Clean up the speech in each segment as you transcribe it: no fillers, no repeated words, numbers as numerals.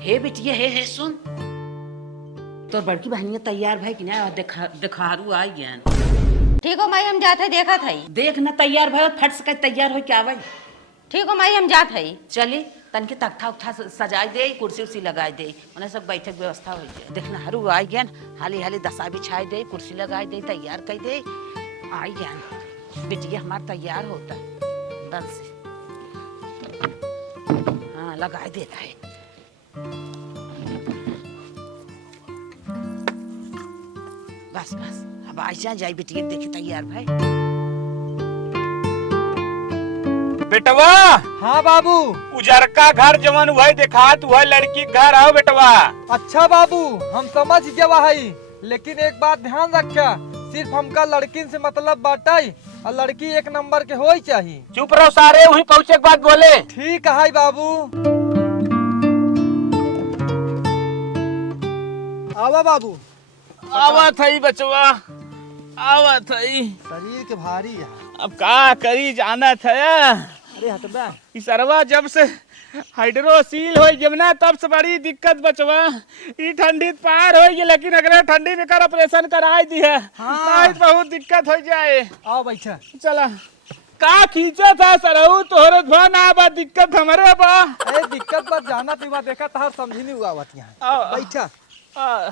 हे बिटिया हे सुन, तोर बड़की बहनिया तैयार भाई कि ना देखारू आई ज्ञान। ठीक हो माई, हम जात है देखत है। देख ना तैयार भाई, फट से तैयार हो क्या भाई। ठीक हो माई, हम जात है। चली तनके तख्ता उख्ता सजाई दे, कुर्सी उर्सी लगाई दे, उन्हें सब बैठक व्यवस्था हो जाए। देखना हरू आई ज्ञान, हाली हाली दसा बिछाई दे, कुर्सी लगाई दे, तैयार कर दे, आई ज्ञान। बिटिया हमारा तैयार होता है दल से। हाँ लगाई देता है। बस बस अब आई जाए बिटिया, देखे तैयार भाई। बेटवा। हाँ बाबू। उजरका घर जवन वही दिखात वह लड़की घर आओ बेटवा। अच्छा बाबू, हम समझ गया है, लेकिन एक बात ध्यान रखा, सिर्फ हमका लड़किन से मतलब बाटाई और लड़की एक नंबर के होई चाहिए। चुप रहो सारे, वही पहुँचे के बाद बोले। ठीक है बाबू। आवा बाबू। आवत है बचवा, आवत है। शरीर के भारी है। अब का करी जाना था। अरे हटबा। इस सरवा जब से हाइड्रोसील हो जमना तब से बड़ी दिक्कत बचवा। ये ठंडी पार हो गई, लेकिन अगर ठंडी में कर ऑपरेशन कराई दी है। हाँ। नहीं बहुत दिक्कत हो जाए। आओ बैठा। चला का खींचा था सरहू तोहरे धुआं ना बा, दिक्कत हमारे बा। अरे दिक्कत बस जाना पीवा देखा तार समझी नहीं हुआ बात यहाँ। बैठा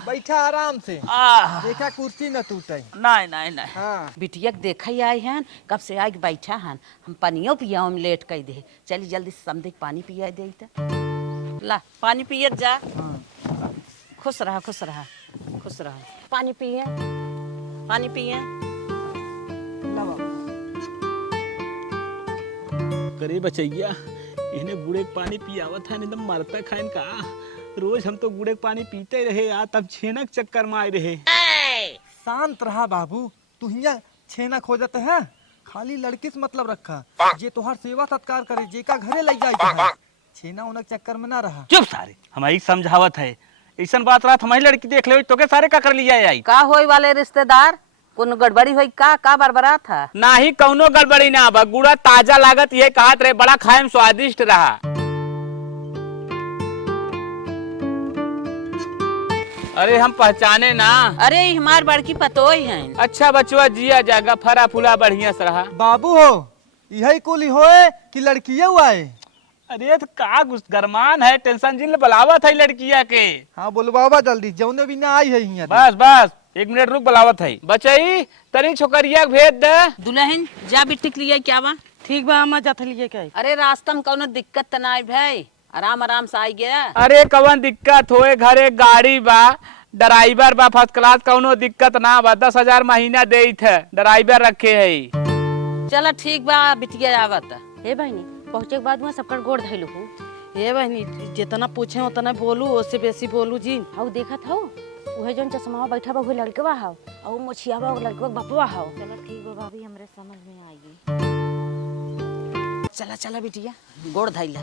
बैठा आराम से। देखा कुर्सी न टूटे। नहीं नहीं नहीं। हाँ। बिटिया के देखा ही आई हैं, कब से आई बैठा हैं। हम पानियों पिया हम लेट कर दे। चली जल्दी से समझे पानी पिया दे। ला पानी पियत जा। हाँ। खुश रहा खुश रहा खुश रहा। पानी पिए पानी पिए। करे बचैया, इन्हें गुड़े के पानी पियावत है, एकदम मरता खाइन का। रोज हम तो गुड़े के पानी पीते रहे यार, तब छेनक चक्कर में आए रहे। शांत रहा बाबू, तू यहाँ छेना खोजते है, खाली लड़की से मतलब रखा। जे तोहार सेवा सत्कार करे, जे का घरे लग जाए, छेना उनक चक्कर में ना रहा। चुप सारे, हमारी समझावत है। ऐसा बात रात हमारी लड़की देख ले तो के सारे का कर लिया आई। का होई वाले रिश्तेदार, कोनो गड़बड़ी होई का बरबरा था। ना ही कौनो गड़बड़ी ना बा, गुड़ा ताजा लागत ये कहत रहे, बड़ा खाए में स्वादिष्ट रहा। अरे हम पहचाने ना। अरे हमार बड़की पतोई हैं। अच्छा बचवा जिया जागा, फरा फूला बढ़िया से रहा। बाबू हो यही कुली होए कि लड़किया हुआ है। अरे तो का गरमान है, टेंशन जिन बुलावत है लड़किया के। हाँ बोलो बाबा जल्दी, जौने भी ना आई है यहाँ। बस बस 1 मिनट रुक, बुलावत है। बचई तरी छोकरिया भेज दे। दुल्हन जा बिट्टी के लिए क्या बा। ठीक बा, हम जात लिए क्या। अरे रास्ता में कौनो दिक्कत तो ना आई भाई, आराम आराम से आई गया। अरे कवन दिक्कत होए, घरे गाड़ी बा, ड्राइवर बा फर्स्ट क्लास, कौनो दिक्कत ना बा। 10,000 महीना दे थे, ड्राइवर रखे है। चला ठीक बा, बिटिया आवत। हे बहनी पहुँचे के बाद में सबकर गोड़ धैलू हूँ। हे बहनी जितना पूछे उतना बोलू, उससे बेसी बोलू जी। हाउ देखत हो उहे जौन चश्मा बैठा बा, वही लड़कवा हाउ और मोछिया बा, लड़कवा बपवा हाउ। चलो ठीक बा भाभी, हमरे समझ में आएगी। चला चला बिटिया, गोड़ धैला।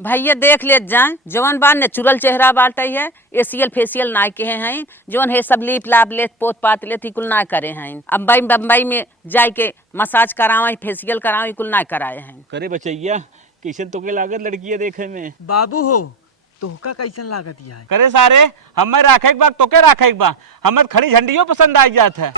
भैया देख ले जाए, जवन बार नेचुरल चेहरा बाटे है, एसियल फेसियल ना के हैं। जवन है सब लीप लाप लेत पोत पात लेत कुल ना करे हैं। अब बम्बई में जाए के मसाज करावे, फेसियल करावे, कुल ना कराए हैं। करे बचैया कैसे तो के लागत लड़किया देखे में। बाबू हो तोहका कैसन लागत है। करे सारे हमें राखे के बा तो के राखे के बा, हमें खड़ी झंडियों पसंद आई जात है।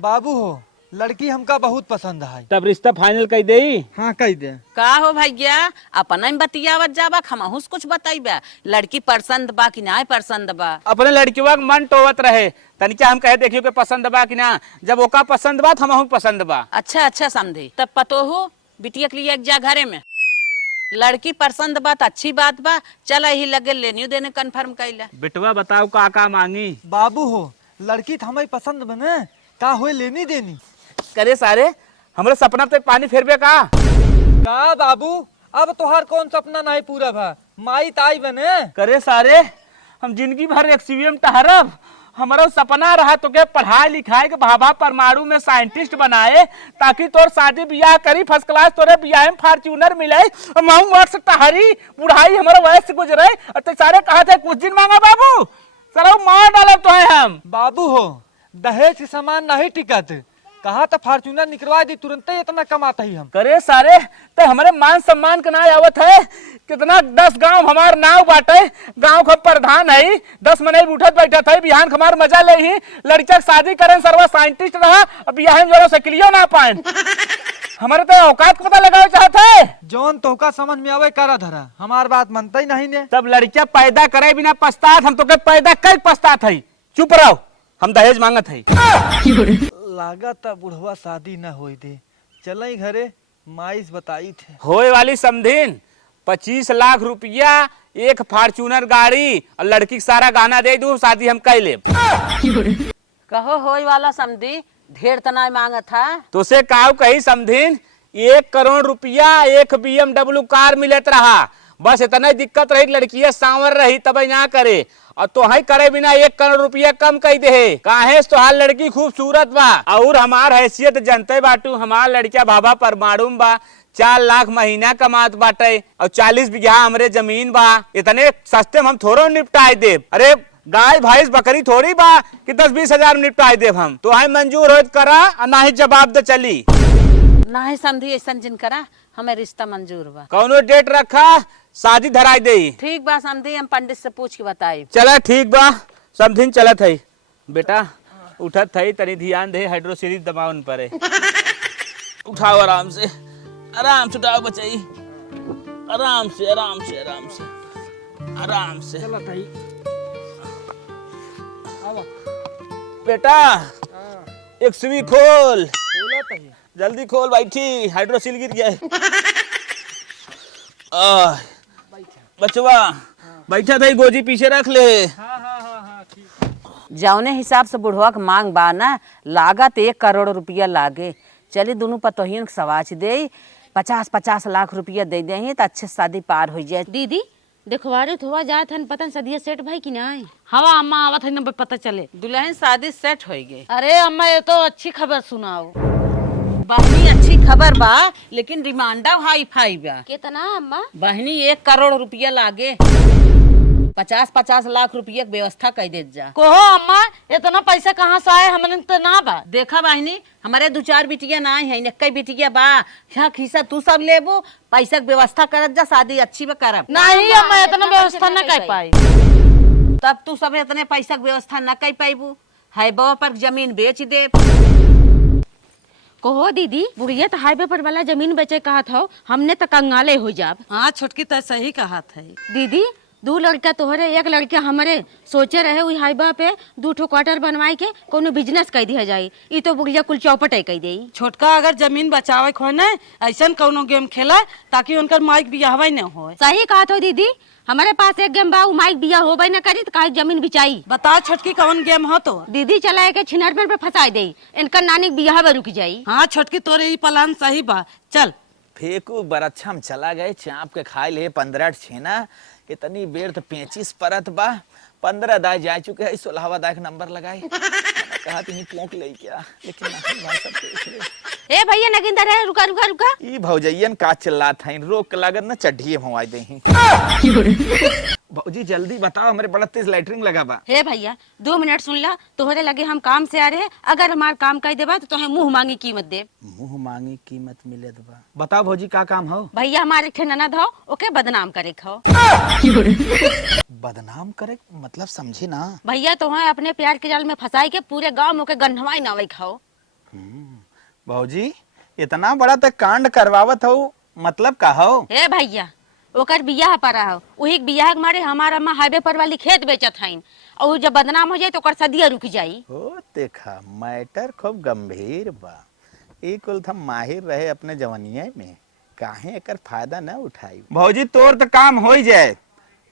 बाबू हो लड़की हमका बहुत पसंद है। तब रिश्ता फाइनल कर दे। हाँ कह दे। का हो भैया, अपना ही बतियावत जाबा, हमहुस कुछ बताइबा। लड़की पसंद बा कि ना पसंद बा। अपने लड़कियों का मन टोवत रहे, तनिका हम कहे देखियो के पसंद बा कि ना। जब ओका पसंद बा हमहू पसंद बा। अच्छा अच्छा समझे। तब पतो हो बिटिया के लिए एक जा घरे में लड़की पसंद बा तो अच्छी बात बा। चल ही लगे लेनी देने कन्फर्म कैला। बेटवा बताओ का मांगी। बाबू हो लड़की तो हमारी पसंद बने, का होए लेनी देनी। करे सारे हमारे सपना पे पानी फेरबे का बाबू अब तोहार कौन सपना नहीं पूरा भा, माई ताई बने। करे सारे हम जिंदगी भर एक्सपीरियंस ठहरब। हमारा सपना रहा तो के पढ़ाई लिखाई के भाभा परमाणु में साइंटिस्ट बनाए, ताकि तोर शादी ब्याह करी फर्स्ट क्लास, तोरे ब्याह में फॉर्च्यूनर मिले, माऊ वर्ष तहारी बुढ़ाई हमारा वयस से गुजरे। तो सारे कहा थे कुछ दिन मांगा बाबू, सर मार डालब तो है हम। बाबू हो दहेज के सामान नहीं टिकत, कहा था फॉर्च्यूनर निकलवा दी, तुरंत ही इतना कमाता ही हम। करे सारे तो हमारे मान सम्मान के ना आवत है। कितना 10 गांव हमार नाव बाटे, गांव का प्रधान है, 10 मने उठत बैठत है, बिहान हमार मजा ले ही लड़का शादी करें सर्व साइंटिस्ट रहा, अब बिहान जोरो से क्लियो ना पाए। हमारे तो औकात को पता लगावे चाहत है। जौन तोका समझ में आवे करा धरा, हमार बात मनता ही नहीं ने। तब लड़का पैदा करे बिना पछतात, हम तो के पैदा कई पछतात है। चुप रहो, हम दहेज मांगत है। लागत बुढ़वा शादी न होई दे, चल घरे माइस बताई थे। होए वाली समझीन 25 लाख रुपया, एक फॉर्च्यूनर गाड़ी और लड़की का सारा गाना दे दूं, शादी हम कर ले। कहो होय वाला समझी, ढेर तना मांगत था। तो से काऊ कही समझीन 1 करोड़ रुपया, एक BMW कार मिलत रहा, बस इतना दिक्कत रही लड़किया सांवर रही तब ना करे, और तो ही करे बिना 1 करोड़ रुपया कम कही दे। काहे तोहार लड़की खूबसूरत बा और हमार हैसियत जनते बाटू, हमार लड़किया भाभा परमाणु बा, 4 लाख महीना कमात बाटे और 40 बीघा हमरे जमीन बा। इतने सस्ते में हम थोड़ा निपटाए दे। अरे गाय भैंस बकरी थोड़ी बा कि 10-20 हजार में निपटाए दे हम। तो है मंजूर हो करा और ना ही जवाब दे चली। ना है समझी ऐसा जिन करा, हमें रिश्ता मंजूर बा। कौनो डेट रखा, शादी धराई दे। ठीक बा समझी, हम पंडित से पूछ के बताई। चला ठीक बा, समझिन चलत है। बेटा उठत है, तनी ध्यान दे, हाइड्रोसिलिक दबावन परे। उठाओ आराम से, आराम से उठाओ बचाई, आराम से आराम से आराम से आराम से। बेटा एक सुई खोल, जल्दी खोल, बैठी हाइड्रोसिल गिर गया है। बचवा बैठा था, गोजी पीछे रख ले। जौने हिसाब से बुढ़वा के मांग बा ना, लागत 1 करोड़ रुपया लागे। चली दोनों पतोहियन के सवाच दे, 50-50 लाख रुपया दे दे तो अच्छे शादी पार हो जाए। दीदी देखवारे थोड़ा जात हन, पता सदिया सेट भाई कि नहीं। हवा अम्मा आवत है न पता चले। दुल्हन शादी सेट हो गई। अरे अम्मा ये तो अच्छी खबर सुनाओ। बहनी अच्छी खबर बा, लेकिन रिमांडा हाई फाई बा। कितना अम्मा? बहनी 1 करोड़ रुपया लागे, 50-50 लाख रुपया के व्यवस्था कर दे जा। कोहो अम्मा इतना पैसा कहाँ से आए, हमने तो ना बा। देखा बहनी, हमारे 2-4 बिटिया ना है, कई बिटिया बा, यहाँ खीसा तू सब लेबू, पैसा के व्यवस्था करत जा, शादी अच्छी बा करब। नहीं अम्मा इतना व्यवस्था न कर पाई। तब तू सब इतने पैसा के व्यवस्था न कर पाइबू, है बा पर जमीन बेच दे। कोहो दीदी, बुढ़िया तो हाईवे पर वाला जमीन बेचे कहा था, हमने तो कंगाले हो जाब। हाँ छोटकी तो सही कहा था। दीदी 2 लड़का तोहरे, 1 लड़का हमारे, सोचे रहे हुई हाईबा पे 2 ठो क्वार्टर बनवाई के कोनो बिजनेस कर दिया जाए। ई तो बुढ़िया कुल चौपट कह दे। छोटका अगर जमीन बचावे खो न, ऐसा कोनो गेम खेला ताकि उनकर माइक बियाहवा न हो। सही कहा तो दीदी, हमारे पास एक गेम बा, माइक बिया होबे न करी तो काहे जमीन बिचाई। बता छोटकी कौन गेम हो तो। दीदी चला के छिनरपन पे फंसा दे, इनका नानी बियाह रुक जाई। हाँ छोटकी तोरे ई प्लान सही बा, चल। फेंकू बरच्छा हम चला गए, चाप के खाए ले 15 छेना, इतनी बेर तो 25 परत बा, 15 दाय जा चुके हैं, 16वां दाय नंबर लगाए। कहा तुम्हें पोंक ले क्या, लेकिन नहीं भाई सब देख ले। ए भैया नगिंदर है, रुका रुका रुका। ई भौजैयन का चिल्लात हैं, रोक के लागत ना चढ़िए भवाई दे ही। भौजी जल्दी बताओ, हमारे बड़ा तेज लाइटरिंग लगा बा। हे भैया 2 मिनट सुन ला, तोहरे लगे हम काम से आ रहे, अगर हमार काम कर देबा तो तोहे मुंह मांगी कीमत दे। मुंह मांगी कीमत मिले बा। बताओ भौजी का काम हो। भैया हमारे ठे ननद हो, ओके बदनाम करे खाओ। बदनाम करे मतलब समझे ना। भैया तोहे अपने प्यार के जाल में फंसाई के पूरे गांव में के गंधवाई नावे खाओ। भौजी इतना बड़ा तक कांड करवावत हो, मतलब का हो। हे भैया ओकर बियाह पड़ा हो, वही बियाह के मारे हमारा अम्मा हाईवे पर वाली खेत बेचत हईन, और जब बदनाम हो जाए तो ओकर सदिया रुक जाई। ओ देखा मैटर खूब गंभीर बा। ई कुल थम माहिर रहे अपने जवानिया में, काहे एकर फायदा न उठाई। भौजी तोर तो काम हो ही जाए,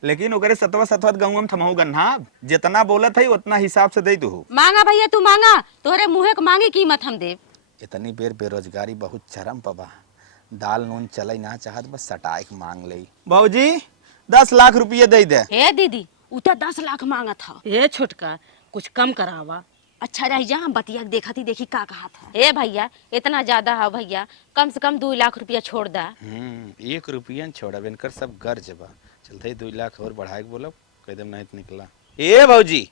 लेकिन ओकरे सतवत गंगवा में थमहू गन्हा, जितना बोलत है उतना हिसाब से दे दू। मांगा भैया तू मांगा, तोहरे मुँहे के मांगी कीमत हम दे। इतनी बेर बेरोजगारी बहुत चरम पबा, दाल नून चले ना चाहत, बस सटाई के मांग ले। भौजी 10 लाख रुपये दे दे। हे दीदी उ तो 10 लाख मांगा था। ये छोटका कुछ कम करावा। अच्छा रह जा, हम बतिया देखा थी, देखी का कहा था। हे भैया इतना ज्यादा है भैया, कम से कम 2 लाख रुपया छोड़ दा। 1 रुपया छोड़ब, इनकर सब गर्ज बा। चलते 2 लाख और बढ़ाए के बोलब, कह देम नहीं निकला। ए भौजी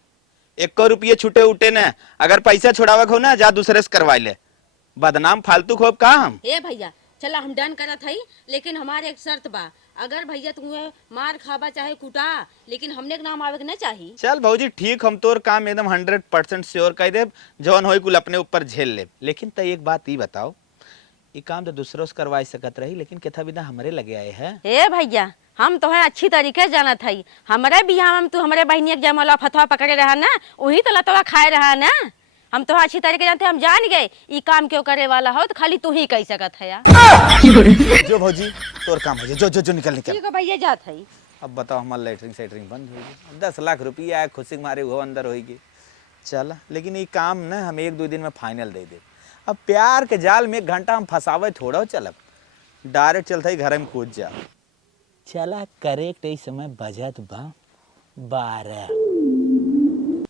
1 रुपये छूटे उठे न, अगर पैसा छोड़ावे हो ना जा दूसरे से करवा ले, बदनाम फालतू खूब काम। ए भैया चला हम डन करत हई, लेकिन हमारे एक शर्त बा, अगर भैया तुम्हें मार खाबा चाहे कुटा, लेकिन हमने के नाम आवे के न चाहिए। चल भौजी ठीक, हम तोर काम एकदम 100% श्योर कह दे, जौन होई कुल अपने ऊपर झेल ले। लेकिन तय एक बात ही बताओ, ये काम तो दूसरों से करवा सकत रही, लेकिन केथा बिना हमरे लगे आए है। ए भैया हम तो है अच्छी तरीके से जानत हई, हमारे बियाह में तू हमारे बहनी के जमला फतवा पकड़े रहा ना, वही तो लतवा खाए रहा ना। हम तो अच्छी तरीके जानते, हम जान गए ई काम क्यों करे वाला हो, तो खाली तू ही कह सकत है यार। जो भौजी तोर काम हो जाए, जो जो जो निकल निकल। ठीक है भैया जात हई। अब बताओ हमार लेटरिंग सेटरिंग बंद होगी, 10 लाख रुपया है, खुशी के मारे वो अंदर होगी। चल लेकिन ये काम न हम 1-2 दिन में फाइनल दे दे। अब प्यार के जाल में 1 घंटा हम फंसावे थोड़ा चलब, डायरेक्ट चलते ही घर में कूद जा। चला करेक्ट यही समय बजत बा 12,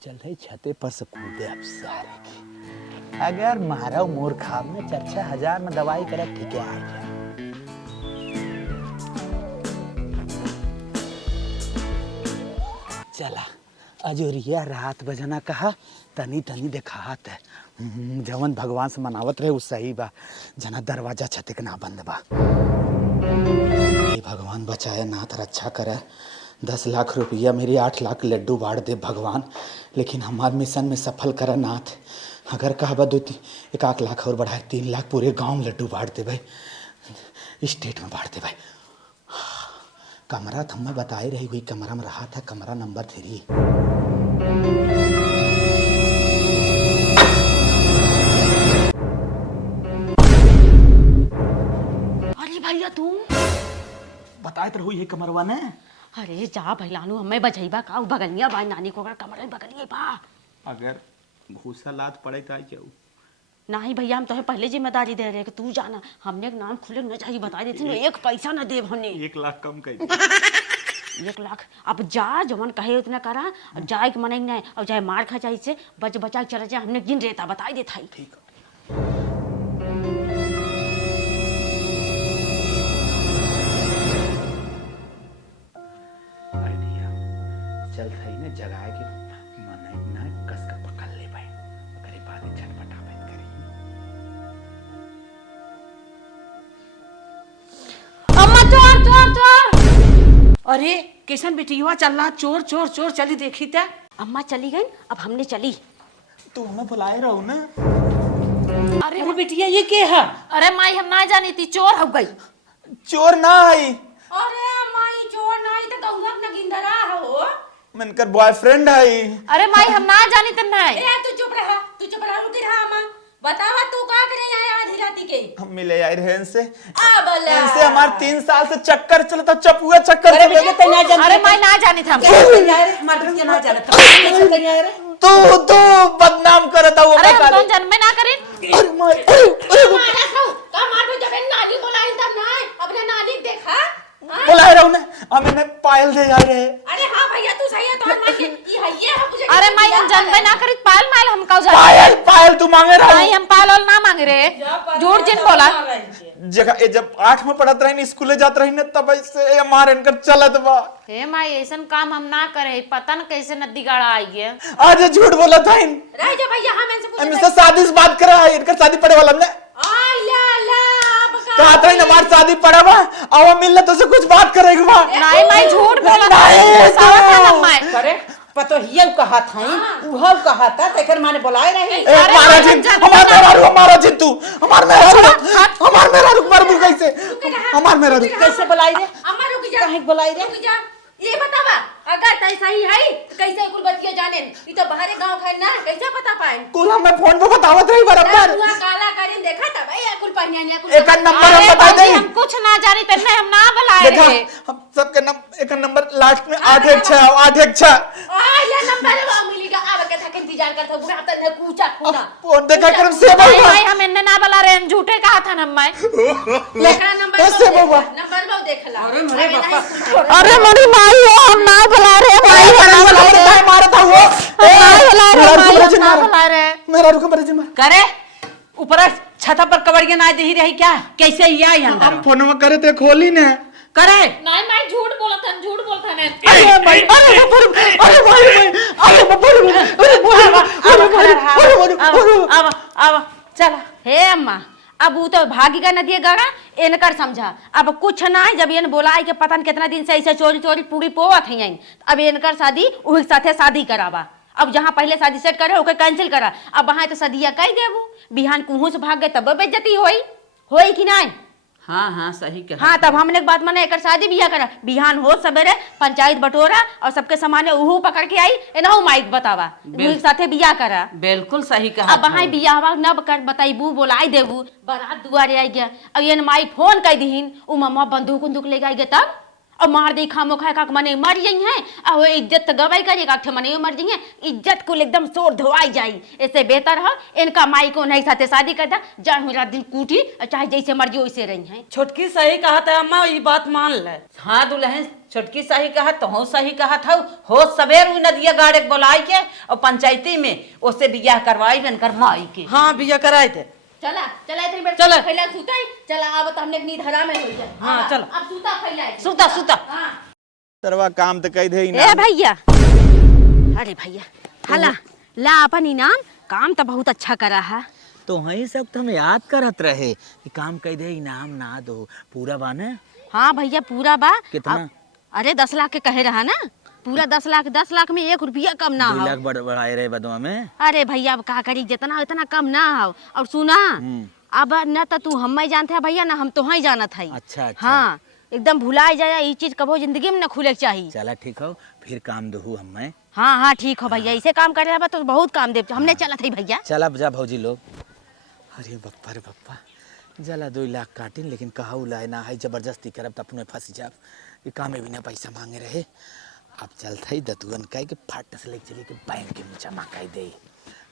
चलते छते पर से कूदे अब सारे की। अगर मारा मोर खाब में 4-6 में दवाई करे ठीक है आ जाए। चला अजोरिया रात बजना कहा तनी तनी देखात है, जवन भगवान से मनावत रहे उस सही बा, जना दरवाजा छतिक ना बंद बा। भगवान बचाए नाथ रक्षा करे, 10 लाख रुपया मेरी 8 लाख लड्डू बांट दे भगवान, लेकिन हमारे मिशन में सफल करे नाथ। अगर कहबा 1 लाख और बढ़ाए 3 लाख पूरे गांव में लड्डू बांट दे भाई, स्टेट में बांट दे भाई। कमरा तो हमें बताई रही हुई, कमरा में रहा था, कमरा नंबर 3। अरे भैया तू बताए तो हुई है कमरवा ने। अरे जा भैलानु हमें बचैबा का, बगलिया बा नानी को कमरे बगलिए बा। अगर भूसा लात पड़े तो आई जाऊ। नहीं भैया हम तो पहले जिम्मेदारी दे रहे कि तू जाना, हमने नाम खुले न चाहिए बता देती ना, 1 पैसा न दे हमने। 1 लाख कम कर 1 लाख अब जा जवन कहे उतना करा, अब जाए के मन नहीं, और चाहे मार खा जाए से बच बचा चला जाए, हमने गिन रहता बताई देता ही। ठीक आइडिया चल थई ने जगाए के मन ना कस का पकड़ ले भाई, करे बाद में झटपटा बंद करी। अम्मा चोर चोर चोर। अरे कैसन बेटी हुआ, चल रहा चोर चोर चोर, चली देखी ते। अम्मा चली गई, अब हमने चली। तू हमें बुलाए रहो ना। अरे बेटिया ये के है? अरे माई हम ना जानी थी, चोर हो गई। चोर ना आई, अरे माई चोर नहीं तो गौंगा न गिंदरा हो। मनकर बॉयफ्रेंड आई। अरे माई हम ना जानी थी नहीं। ए तू चुप रहा, तू चुप रहा, रुकी रहा अम्मा। बतावा तू का करे आया आधी राती के? हम मिले आए रहे इनसे, आ बला इनसे हमारे 3 साल से चक्कर चलता, चपुआ चक्कर चल रहा। अरे माई ना जानी था तू बदनाम करता हुआ। अरे हम कौन जन्मे ना करें। मारा खाओ का मारो जब नानी बोलाई तब ना अपने नानी देखा। बुलाए रहो ना, हमें पायल दे जा रहे। अरे हां भैया तू सही है, तो मान के ये है ये है मुझे। अरे माई हम जन्मे ना करें, पायल मायल हम का पायल पायल तू मांगे रहा। नहीं हम पायल और ना मांगे रे, झूठ जिन बोला। जगह जब 8 में पढ़त रही स्कूले जात रही न, तब ऐसे हमारे इनकर चलत बा। हे माई ऐसन काम हम ना करे, पता न कैसे नदी गाड़ा आई गया। आज झूठ बोला था इन, रह जा भैया हम इनसे पूछ। हमसे शादी से बात करा है, इनकर शादी पड़े वाला ने कहा था हमारी शादी पड़ा बा, आओ मिलना तो से कुछ बात करेगी बा। नहीं माई झूठ बोला नहीं करे पतो हिया कहा था, उहा कहा था, तेकर माने बुलाए रहे। मारा जिन हमारा जिन तू हमार मेरा रुक पर बुल कैसे हमार मेरा रुक कैसे बुलाई रे? अम्मा रुक जा, काहे बुलाई रे? रुक जा। ये बतावा अगर तय सही है कैसे कुल बतिया जाने, ई तो बाहरे गांव खान ना कैसे पता पाए? कुल हमें फोन पे बतावत रही बराबर। हुआ काला करिन देखा था भाई कुल पहनिया कुल। एक नंबर हम बता दे, हम कुछ ना जानी तेने हम ना बुलाए देखा रहे। हम सबके एक नंबर लास्ट में 816 आ ये नंबर वा मिलेगा, आवे के था के इंतजार करता बुढ़ा तन है कूचा खूना। फोन देखा कर से नहीं भाई हम इन्ने ना बुला रहे, हम झूठे कहा था न मैं। लेकरा नंबर कैसे बाबा? नंबर वा देखला। अरे मेरे बापा, अरे मेरी माई हो, हम ना बुला रहे माई, हम ना बुला रहे मारा था वो बुला रहे। मेरा रुको मेरा जिम्मा करे ऊपर छत पर कवड़िया ना दे रही क्या? कैसे ये आई अंदर? हम फोन में करे थे खोली ने करे नहीं मैं झूठ बोला था ने। अरे भाई अरे बाबा अरे भाई अरे बाबा अब चला हे अम्मा अब वो तो भागी का नदी गड़ा इनकर समझा अब कुछ ना है जब इन बोला कि पता नहीं कितना दिन से ऐसे चोरी चोरी पूरी पोवत है अब इनकर शादी वही साथे शादी करावा अब जहाँ पहले शादी सेट करे ओके कैंसिल करा अब वहाँ तो सदिया कही देबू बिहान कुहू से भाग गए तब बेइज्जती होई कि नहीं। हाँ हाँ सही कहा। हाँ तब हमने एक बात माने एक शादी बियाह करा बिहान हो सवेरे पंचायत बटोरा और सबके सामाने उहू पकड़ के आई एनाहू माइक बतावा एक साथे बियाह करा। बिल्कुल सही कहा। अब वहाँ बियाहवा न कर बताइबू बोलाई देबू बारात दुआरे आई गया अब ये माई फोन कर दीन उ मम्मा बंदूक उंदूक ले गई तब और मार दी खामो खाए का मने मर जाई हैं और इज्जत तो गवाई करेगा थे मने मर जाई हैं इज्जत को एकदम सोर धोवाई जाई इससे बेहतर है इनका माई को नहीं साथे शादी कर दा जाए मेरा दिन कूटी चाहे जैसे मर्जी वैसे रही हैं। छोटकी सही कहा था अम्मा ये बात मान ले। हाँ दुल्हन छोटकी सही कहा तो सही कहा था हो सवेर उ नदिया गाड़े बोलाई के और पंचायती में उससे बियाह करवाई बनकर माई के। हाँ बिया कराए थे। चला चला इतनी बेर चला। फैला सुताई चला अब तो हमने नींद हराम में हो जाए। हाँ, चलो। अब सुता फैला सुता सुता। हाँ सरवा काम तो कह दे ए भैया अरे भैया हला ला अपन इनाम काम तो बहुत अच्छा करा है। तो वही सब तो हम याद करत रहे कि काम कह दे इनाम ना दो पूरा बाने। हाँ भैया पूरा बा। कितना? अरे 10 लाख के कहे रहा ना पूरा 10 लाख में 1 रुपया कम ना 2 हो। लाख बढ़ाए रहे बदवा में। अरे भैया अब का करी जितना इतना कम ना हो और सुना अब न तो तू हम जानते है भैया ना हम तो ही जानत है। अच्छा अच्छा। हाँ एकदम भुलाए जाए ये चीज कबो जिंदगी में न खुले के चाहिए। चला ठीक हो फिर काम दहू हमें। हाँ हाँ ठीक हो भैया ऐसे काम करे तो बहुत काम दे हमने चला था भैया। चला जा भौजी लोग। अरे बप्पा रे बप्पा जला 2 लाख काटिन लेकिन कहा उलाय ना है जबरदस्ती करब तो अपने फंस जाब ये काम में बिना पैसा मांगे रहे। अब चलता ही दतुअन कह के फाट से लेके चली के बैंक में जमा कर दे।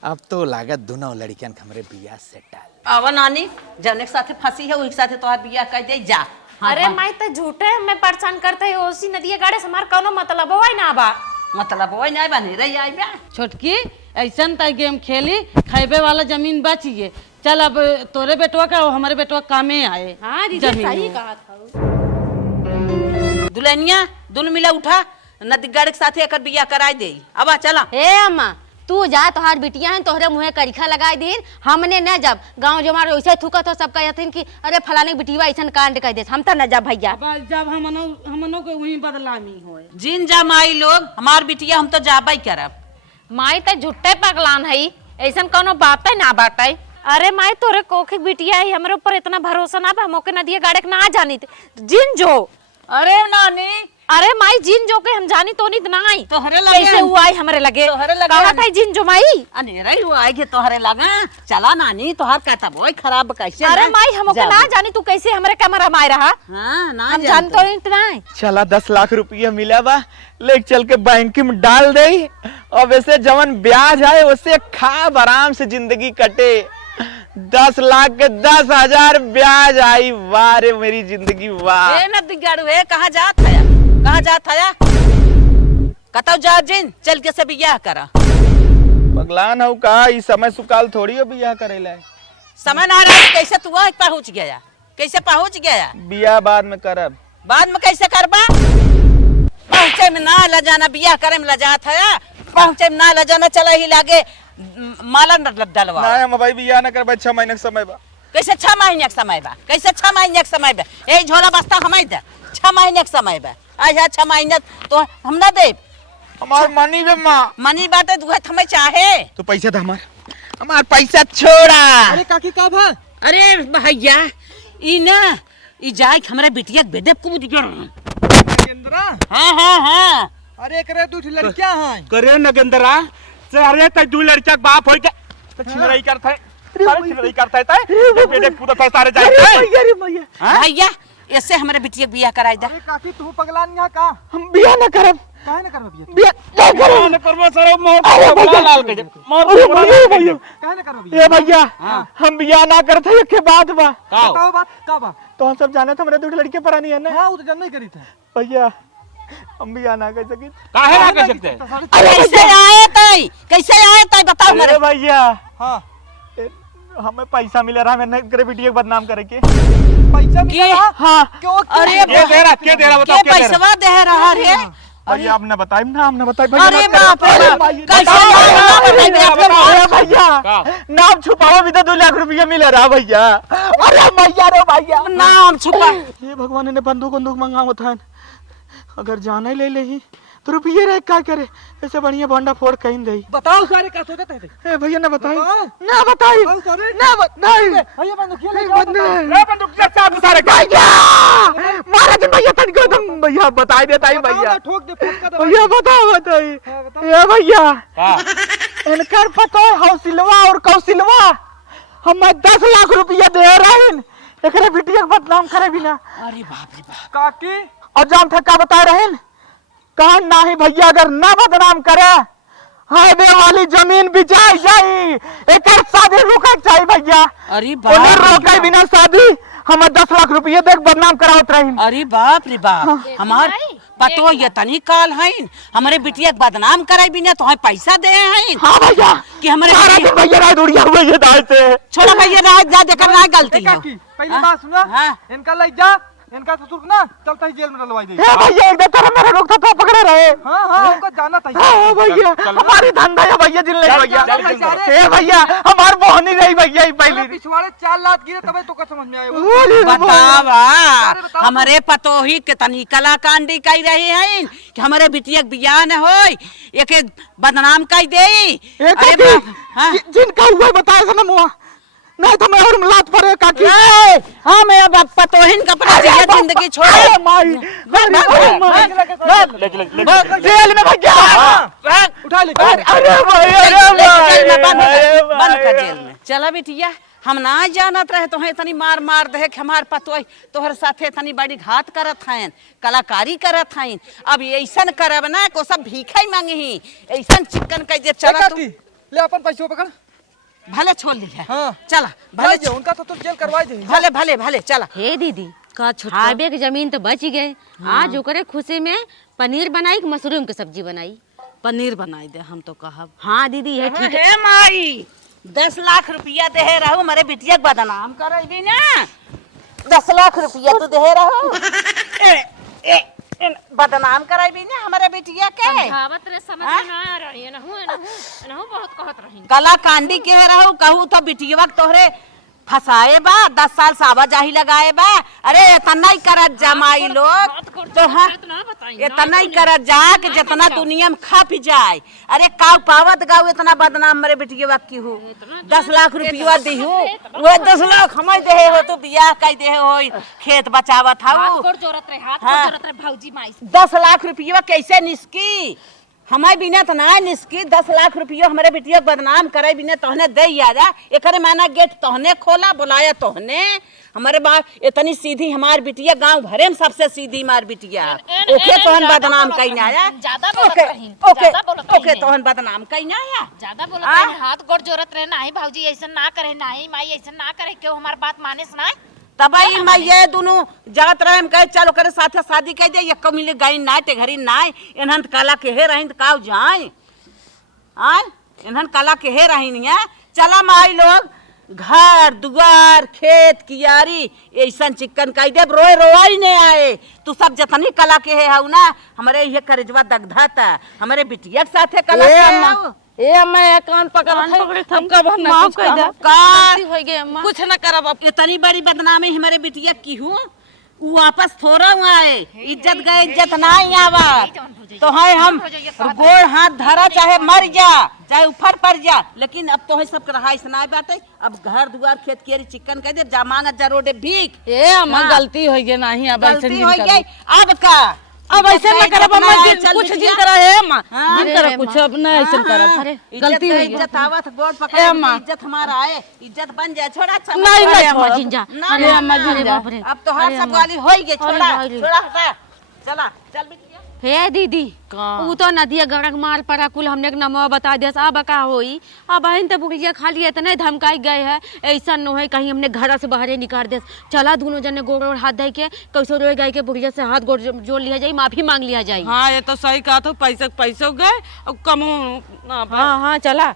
अब तो लागत दोनों लड़कियन हमरे बियाह सेटल। अब नानी जने के साथे फंसी है वही के साथे तोहार बियाह कर दे जा। हाँ, अरे माई तो झूठे मैं परेशान करते है ओसी नदिया गाड़े से हमार कोनो मतलब होई ना बा। मतलब वही नहीं बने रही आई बा। छोटकी ऐसा तय गेम खेली खाइबे वाला जमीन बचिए चल अब तोरे बेटवा का और हमारे बेटवा कामे आए। हाँ दीदी सही कहा था। दुल्हनिया दोनों मिला उठा नदी गाड़ी के साथे एकर बियाह कराई दे। अब चला। हे अम्मा तू जा तोहार बिटिया है तोहरे मुँहे करिखा लगाई दिन हमने न जब गाँव जमार वैसे थूकत हो सब कहथिन कि अरे फलाने बिटिया ऐसा कांड कर दे हम तो न जब भैया। जब हमनों के वही बदलामी होए जिन जा माई लोग हमार बिटिया हम तो जाबाई करब। माई तो झूठे पगलान है ऐसा कोनो बात है ना बात है। अरे माई तोरे कोखे बिटिया है हमारे ऊपर इतना भरोसा ना बा मौके नदिया गाड़े के ना जानी जिन जो। अरे नानी अरे माई जिन जो के हम जानी तो नहीं ना आई तोहरे लगे कैसे हुआ है हमारे लगे तोहरे लगे कहा था जिन जो माई अनेरा ही हुआ है कि तोहरे लगा। चला नानी तोहार कहता बोई खराब कैसे। अरे माई हमको ना जानी तू कैसे हमारे कैमरा मार रहा। हाँ ना हम जान तो इतना है। चला 10 लाख रुपया मिला बा ले चल के बैंक में डाल दे और वैसे जवन ब्याज आए उससे खाब आराम से जिंदगी कटे। 10 लाख के 10,000 ब्याज आई। वाह रे मेरी जिंदगी वाह। ए नदी गाड़ू है कहाँ जात है कहाँ जात है कतौ जा जिन चल के से बियाह करा। पगलान हो का इस समय सुकाल थोड़ी हो बियाह करेला। समय ना रहा कैसे तू वहाँ पहुँच गया कैसे पहुँच गया। बियाह बाद में करब। बाद में कैसे करबा पहुँचे में ना ल जाना बियाह करे में ल जात है पहुँचे में ना ल जाना चला ही लागे माला डलवा। ना हम भाई बियाह ना करब 6 महीने के समय बा। कैसे 6 महीने के समय बा कैसे 6 महीने के समय बा यही झोला बस्ता हमारे दे 6 महीने के समय बा आज 6 महीने तो हम ना दे हमार मनी बे माँ मनी बाटे दुहे हमें चाहे तो पैसा था हमार पैसा छोड़ा। अरे काकी का भा अरे भैया ई ना ई जाए हमारे बिटिया बेदे कूद गया। नगेंद्रा हाँ हाँ हाँ अरे करे तू लड़कियां हैं करे नगेंद्रा से अरे तय 2 लड़का के बाप होई के छिनरई करत है सारे छिनरई करत है बेटे कूदत है सारे जाए। भैया ऐसे हमारे बिटिया बियाह कराई दे। अरे काकी तू पगलान यहाँ का हम बियाह ना करब। काहे ना करबा बिया बियाह न करबो सर मोर लाल के मोर भैया काहे ना करबा बिया ए भैया हम बियाह ना करते के बाद बा बताओ बात का बा तो हम सब जाने थे हमारे 2 लड़के परानी है ना। हां वो तो जन नहीं करी था भैया हम बियाह ना कर सके। काहे ना कर सकते कैसे आए तय बताओ अरे मेरे भैया हां हमें पैसा मिल रहा है मैंने करे बिटिया को बदनाम करे के पैसा मिला के? हाँ क्यों अरे के दे रहा बताओ के पैसा दे रहा रे भैया आप न बताइए ना, हम न बताइए भैया। अरे बाप रे बाप, कैसे भैया नाम छुपाओ भी तो 2 लाख रुपया मिल रहा भैया। अरे भैया रे भैया नाम छुपा। ये भगवान ने बंदूक मंगाओ था, अगर जाने ले ले तो रुपये रहे क्या करे, ऐसे बढ़िया बंडा फोड़ कहीं दे। बताओ सारे का सोचते थे। भैया ना बताइए बताओ। ना बताइए सारे ना बताइए भैया बंदूकिया ले मारा जी भैया तनिको तुम भैया बता देता ही भैया। ठोक दे फटका दे भैया बताओ बताइए ये भैया इनकर पतो हौसिलवा और कौसिलवा हम 10 लाख रुपया दे रहे हैं एकरे बिटिया के बदनाम करे बिना। अरे बाप रे बाप। काकी और जान था क्या बता रहे हैं, कहा नहीं भैया अगर ना बदनाम करे हाईवे वाली जमीन बिचाई जाई, एक शादी रुके चाहिए भैया। अरे उन्हें बाप रोके बिना शादी हमें 10 लाख रुपये देख बदनाम करावत रही। अरे बाप रे बाप, हमार पतो ये तनी काल है हमारे बिटिया के बदनाम कराई बिना तो पैसा दे हैं। हाँ भैया कि हमारे भैया रात उड़िया हुए ये दाल से छोड़ा भैया रात जा देकर ना गलती हो। काकी पहली बात सुना, हाँ। इनका ले जा, इनका ससुर को ना चलता ही जेल में डलवाई दे। हे भैया एक तरह मेरा रोक था पकड़े रहे। हाँ उनको जाना था। हाँ भैया हमारी धंधा है भैया जिन ले भैया। हे भैया हमार बहनी रही भैया ही पहली पिछवाड़े 4 लाख गिरे तबे तो समझ में आए। बतावा हमारे पतोही के तनी कलाकांडी कही रहे हैं कि हमारे बिटिया के बियाह न होई एके बदनाम कही दे। जिनका हुआ बताया ना मुआ नहीं तो मैं और लात पड़े काकी। हाँ मैं अब पतोहिन का अपना जिंदगी छोड़े जेल में भैया उठा ले। अरे बंद कर जेल में। चला बिटिया हम ना जानत रहे तो तनी मार मार दे कि हमार पतोह तोहर साथे तनी बड़ी घात करत हैं, कलाकारी करत हैं। अब ऐसन करब ना को सब भीखे मांगी ऐसन चिकन कह दे। चला तू ले अपन पैसे पकड़। भले छोड़ लिया। हाँ। चला भले भले उनका तो जेल करवाई दे। भले भले भले चला। हे दीदी का छोटा हाईवे की जमीन तो बच ही गए। आज ओकरे खुशी में पनीर बनाई कि मशरूम की सब्जी बनाई? पनीर बनाई दे हम तो कहब। हाँ दीदी ये ठीक है। हे माई 10 लाख रुपया दे रहो हमारे बिटिया के बदनाम करबी ना। 10 लाख रुपया तू दे रहो बदनाम कराबी ना हमारे बिटिया के। समझावत रे समझ में ना आ रही है ना बहुत कहत रही। कलाकांडी कह रहो कहू तो बिटिया तोहरे फसाए बा 10 साल सावाजाही लगाए बा। अरे इतना ही करत जमाई लोग तो हाँ इतना ही करत जा कि जितना दुनिया में खप जाए। अरे काव पावत गाँव इतना बदनाम मेरे बिटिया की हो। 10 लाख रुपया दी हो वो 10 लाख हमें दे हो तो बियाह कई दे हो खेत बचावत हाउ। हाथ भौजी माई 10 लाख रुपया कैसे निस्की हमारे बिना तो ना निस्की। 10 लाख रुपया हमारे बिटिया बदनाम करे बिना तोहने दे आजा। एकरे माना गेट तोहने खोला बुलाया तोहने। हमारे बाप इतनी सीधी हमार बिटिया गांव भरे में सबसे सीधी मार बिटिया ओके तोहन बदनाम कहीं आया। ज्यादा बोलत रही ओके तोहन बदनाम कहीं आया। ज्यादा बोलत रही हाथ गोड़ जोरत रहे नहीं भौजी ऐसा ना करे नहीं माई ऐसा ना करे क्यों हमार बात माने सुनाए। तब मैं ये दोनों जात रहे हम कहे चलो करे साथे शादी कह दे एक मिले गई ना ते घरी ना इन्हन काला के रही काव जाए आय इन्हन काला के रही है। चला माई लोग घर दुआर खेत कियारी ऐसा चिकन कह दे रोए रोई नहीं आए। तू सब जतनी कला के है ना हमारे ये करजवा दगधा था हमारे बिटिया के साथे कला के ए मैं कान पकड़ हमका बहना माफ कुछ कर दे। कहा हो गए अम्मा। कुछ न करब अब। इतनी बड़ी बदनामी हमारे बिटिया की हूँ वापस थोड़ा आए इज्जत गए इज्जत ना आवा तो है हम गोड़ हाथ धरा चाहे मर जा चाहे ऊपर पड़ जा लेकिन अब तो है सब रहाइश ना बाटे। अब घर दुआर खेत कियारी चिकन कह दे जा मांगा जा रोडे भीख। ए अम्मा गलती हो गई नहीं अब ऐसे गलती हो गई अब का अब ऐसे न करब अम्मा कुछ दिन करा है अम्मा हाँ। दिन करा कुछ अब न ऐसे करब गलती हो गई। इज्जत आवत गोड़ पकड़ इज्जत हमारा आए इज्जत बन जाए छोड़ा नहीं अरे मैं अम्मा छोड़ब। जिंजा ना, अरे ना, अम्मा ना, जिंजा बाप रे। अब तो हर सब वाली हो गई छोड़ा अरे छोड़ा हटा चला चल बिटिया। हे दीदी ऊ तो नदिया गड़क मार पड़ा कुल हमने के नमवा बता दिया अब का होई। अब बहन तो बुढ़िया खाली इतने धमकाई गए है ऐसा न हो कहीं हमने घर से बाहर निकाल दे। चला दोनों जने गोड़ और हाथ धो के कैसे रोए गए के बुढ़िया से हाथ गोड़ जोड़ लिया जाए माफी मांग लिया जाए। हाँ ये तो सही कहा तो पैसे गए अब कमो हाँ हाँ चला।